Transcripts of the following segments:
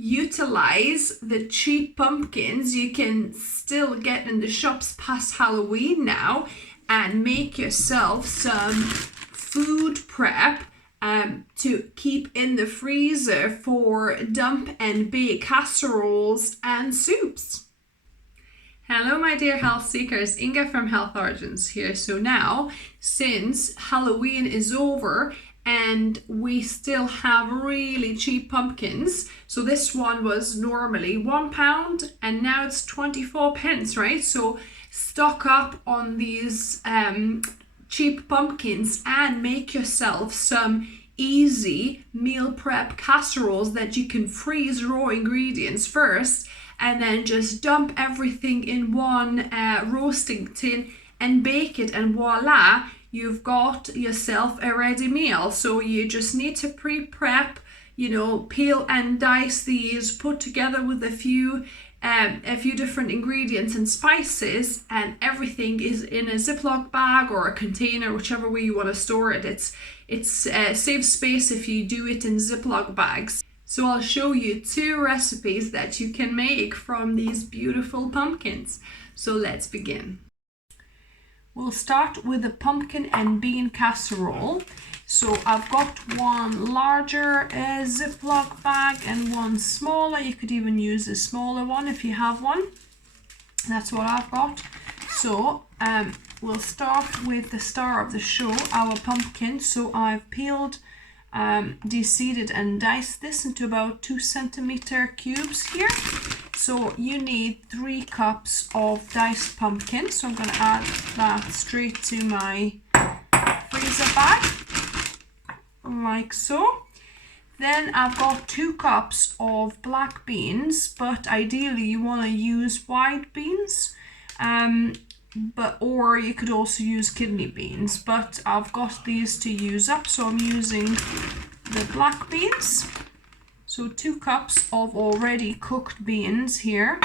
utilize the cheap pumpkins you can still get in the shops past Halloween now and make yourself some food prep to keep in the freezer for dump and bake casseroles and soups. Hello my dear health seekers, Inga from Health Origins here. So now, since Halloween is over and we still have really cheap pumpkins, so this one was normally £1 and now it's 24 pence, right? So stock up on these cheap pumpkins and make yourself some easy meal prep casseroles that you can freeze raw ingredients first and then just dump everything in one roasting tin and bake it, and voila, you've got yourself a ready meal. So you just need to pre-prep, peel and dice these, put together with a few different ingredients and spices, and everything is in a Ziploc bag or a container, whichever way you want to store it. It's saves space if you do it in Ziploc bags. So I'll show you 2 recipes that you can make from these beautiful pumpkins. So let's begin. We'll start with the pumpkin and bean casserole. So I've got one larger Ziploc bag and one smaller. You could even use a smaller one if you have one. That's what I've got. So we'll start with the star of the show, our pumpkin. So I've peeled, de-seeded and diced this into about 2 centimeter cubes here. So you need 3 cups of diced pumpkin. So I'm going to add that straight to my freezer bag, like so. Then I've got 2 cups of black beans, but ideally you want to use white beans, or you could also use kidney beans, but I've got these to use up, so I'm using the black beans. So 2 cups of already cooked beans here.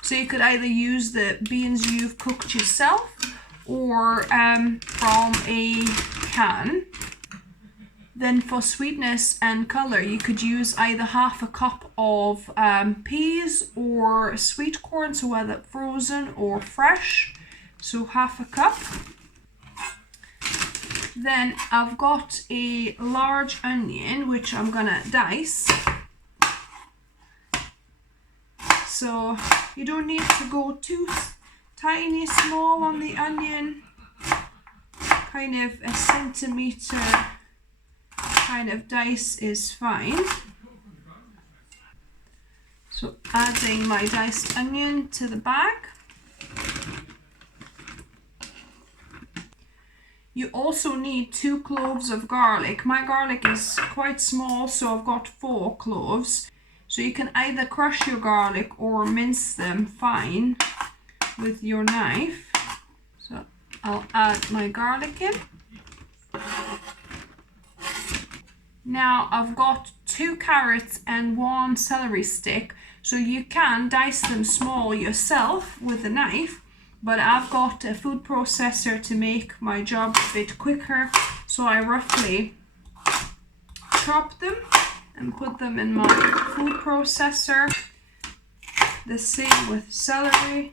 So you could either use the beans you've cooked yourself or from a can. Then for sweetness and color, you could use either half a cup of peas or sweet corn, so whether frozen or fresh, so half a cup. Then I've got a large onion, which I'm gonna dice. So you don't need to go too tiny small on the onion, kind of a centimeter kind of dice is fine. So adding my diced onion to the bag. You also need 2 cloves of garlic. My garlic is quite small, so I've got 4 cloves. So you can either crush your garlic or mince them fine with your knife. So I'll add my garlic in. Now I've got 2 carrots and 1 celery stick, so you can dice them small yourself with a knife, but I've got a food processor to make my job a bit quicker, so I roughly chop them and put them in my food processor. The same with celery.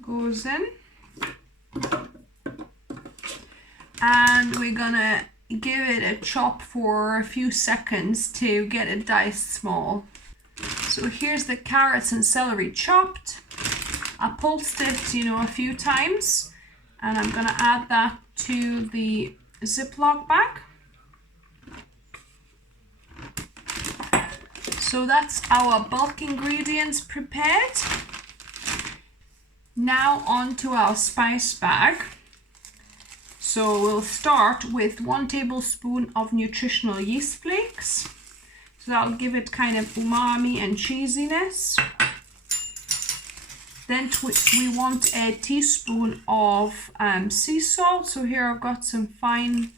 Goes in. And we're gonna give it a chop for a few seconds to get it diced small. So here's the carrots and celery chopped. I pulsed it, a few times, and I'm gonna add that to the Ziploc bag. So that's our bulk ingredients prepared. Now on to our spice bag. So we'll start with 1 tablespoon of nutritional yeast flakes. So that'll give it kind of umami and cheesiness. Then we want a teaspoon of sea salt. So here I've got some fine,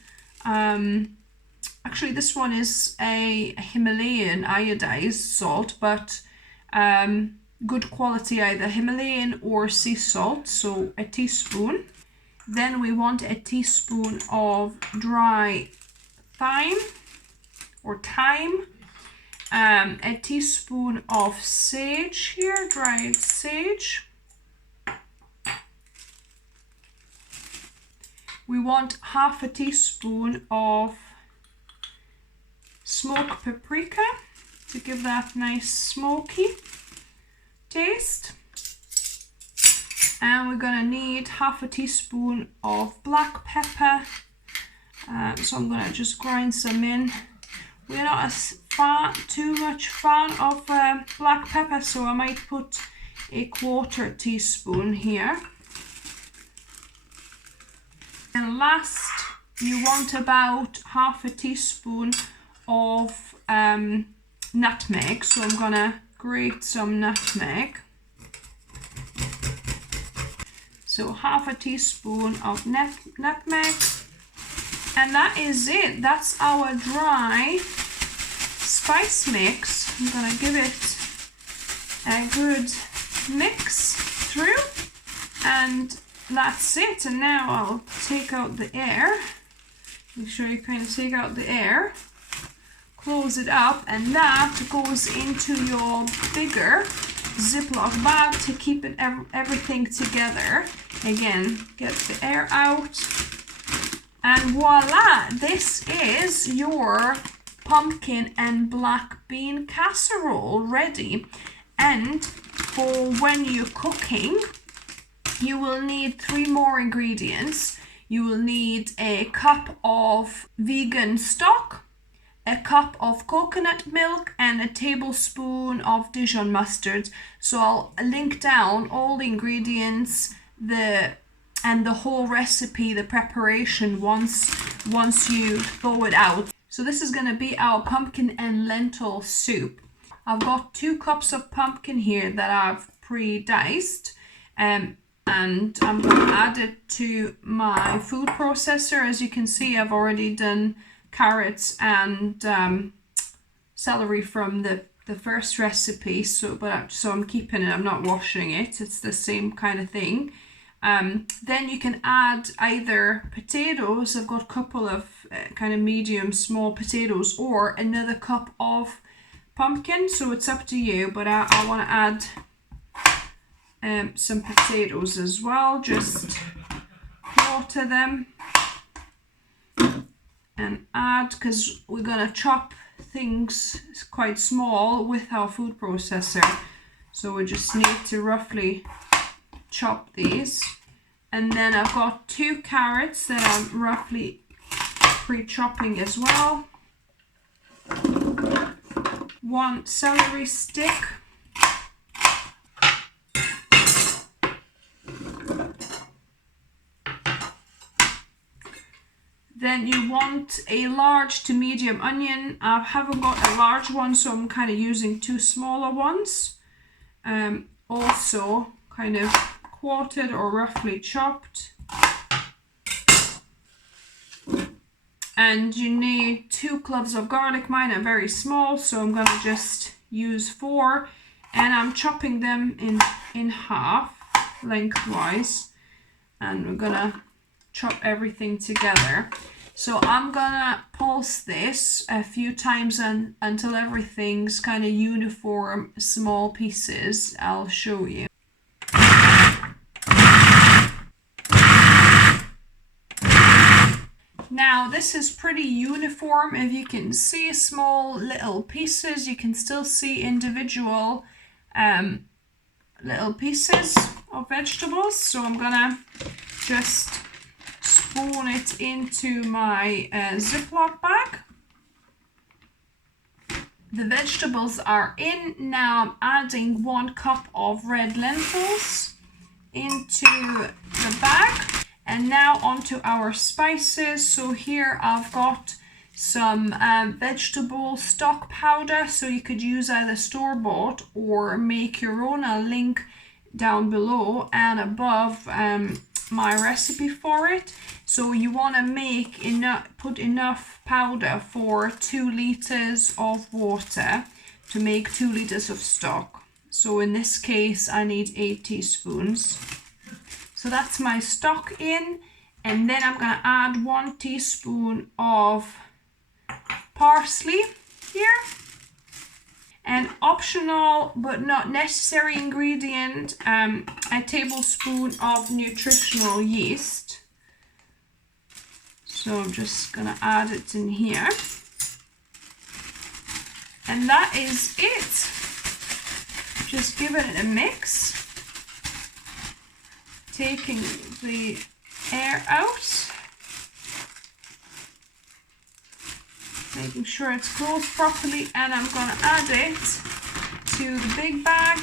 actually this one is a Himalayan iodized salt, but good quality, either Himalayan or sea salt, so a teaspoon. Then we want a teaspoon of dry thyme or thyme, a teaspoon of sage here, dried sage. We want half a teaspoon of smoked paprika to give that nice smoky taste. And we're gonna need half a teaspoon of black pepper. So I'm gonna just grind some in. We're not too much fan of black pepper, so I might put a 1/4 teaspoon here. And last, you want about half a teaspoon of nutmeg. So I'm gonna grate some nutmeg. So half a teaspoon of nutmeg. And that is it. That's our dry spice mix. I'm gonna give it a good mix through, and that's it. And now I'll take out the air. Make sure you kind of take out the air, close it up, and that goes into your bigger Ziploc bag to keep it everything together. Again, get the air out, and voila, this is your pumpkin and black bean casserole ready. And for when you're cooking, you will need 3 more ingredients. You will need a cup of vegan stock, a cup of coconut milk, and a tablespoon of Dijon mustard. So I'll link down all the ingredients, and the whole recipe, the preparation once you thaw it out. So this is going to be our pumpkin and lentil soup. I've got 2 cups of pumpkin here that I've pre-diced, and I'm going to add it to my food processor. As you can see, I've already done carrots and celery from the first recipe, so I'm keeping it, I'm not washing it, it's the same kind of thing. Then you can add either potatoes. I've got a couple of kind of medium small potatoes, or another cup of pumpkin, so it's up to you, but I want to add some potatoes as well. Just water them and add, because we're going to chop things quite small with our food processor, so we just need to roughly chop these. And then I've got 2 carrots that I'm roughly pre-chopping as well, 1 celery stick, then you want a large to medium onion. I haven't got a large one, so I'm kind of using 2 smaller ones, also kind of quartered or roughly chopped. And you need 2 cloves of garlic. Mine are very small, so I'm going to just use 4, and I'm chopping them in half lengthwise, and we're gonna chop everything together. So I'm gonna pulse this a few times until everything's kind of uniform, small pieces. I'll show you. Now this is pretty uniform. If you can see small little pieces, you can still see individual little pieces of vegetables. So I'm gonna just spoon it into my Ziploc bag. The vegetables are in. Now I'm adding 1 cup of red lentils into the bag. And now onto our spices. So here I've got some vegetable stock powder. So you could use either store-bought or make your own. I'll link down below and above my recipe for it. So you want to put enough powder for 2 liters of water to make 2 liters of stock. So in this case, I need 8 teaspoons. So that's my stock in, and then I'm going to add 1 teaspoon of parsley here. An optional but not necessary ingredient, a tablespoon of nutritional yeast. So I'm just gonna add it in here. And that is it. Just give it a mix. Taking the air out. Making sure it's closed properly, and I'm going to add it to the big bag.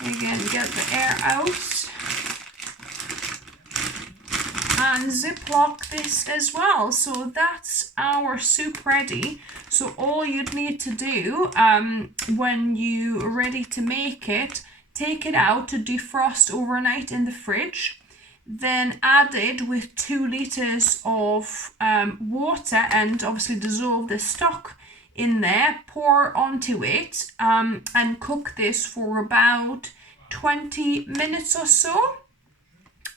Again, get the air out. And Ziploc this as well. So that's our soup ready. So all you'd need to do when you're ready to make it, take it out to defrost overnight in the fridge. Then add it with 2 liters of water and obviously dissolve the stock in there, pour onto it and cook this for about 20 minutes or so,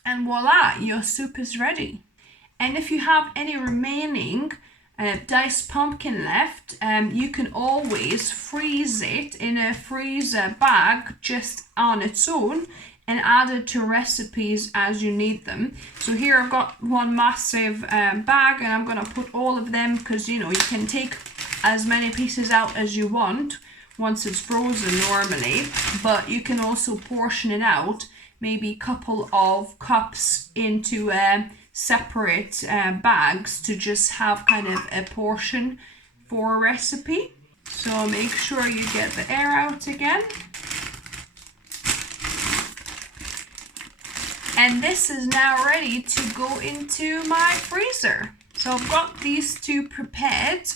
and voila, your soup is ready. And if you have any remaining diced pumpkin left, you can always freeze it in a freezer bag just on its own and add it to recipes as you need them. So here I've got one massive bag, and I'm going to put all of them because you can take as many pieces out as you want once it's frozen normally, but you can also portion it out, maybe a couple of cups into separate bags to just have kind of a portion for a recipe. So make sure you get the air out again. And this is now ready to go into my freezer. So I've got these 2 prepared.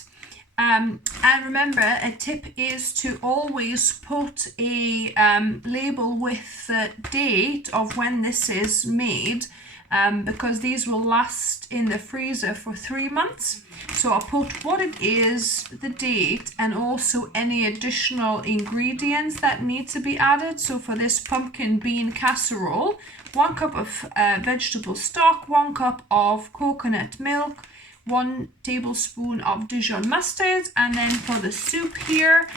And remember, a tip is to always put a label with the date of when this is made, because these will last in the freezer for 3 months. So I'll put what it is, the date, and also any additional ingredients that need to be added. So for this pumpkin bean casserole, 1 cup of vegetable stock, 1 cup of coconut milk, 1 tablespoon of Dijon mustard, and then for the soup here,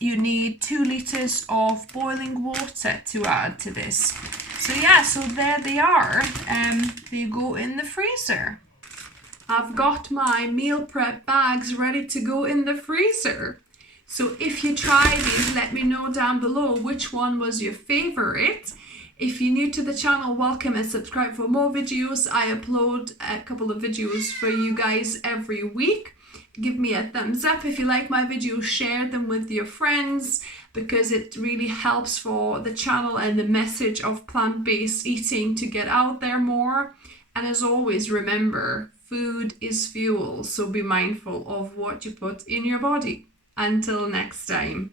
you need 2 liters of boiling water to add to this. So yeah, so there they are. They go in the freezer. I've got my meal prep bags ready to go in the freezer. So if you try these, let me know down below which one was your favorite. If you're new to the channel, welcome and subscribe for more videos. I upload a couple of videos for you guys every week. Give me a thumbs up if you like my videos, share them with your friends, because it really helps for the channel and the message of plant-based eating to get out there more. And as always, remember, food is fuel, so be mindful of what you put in your body. Until next time.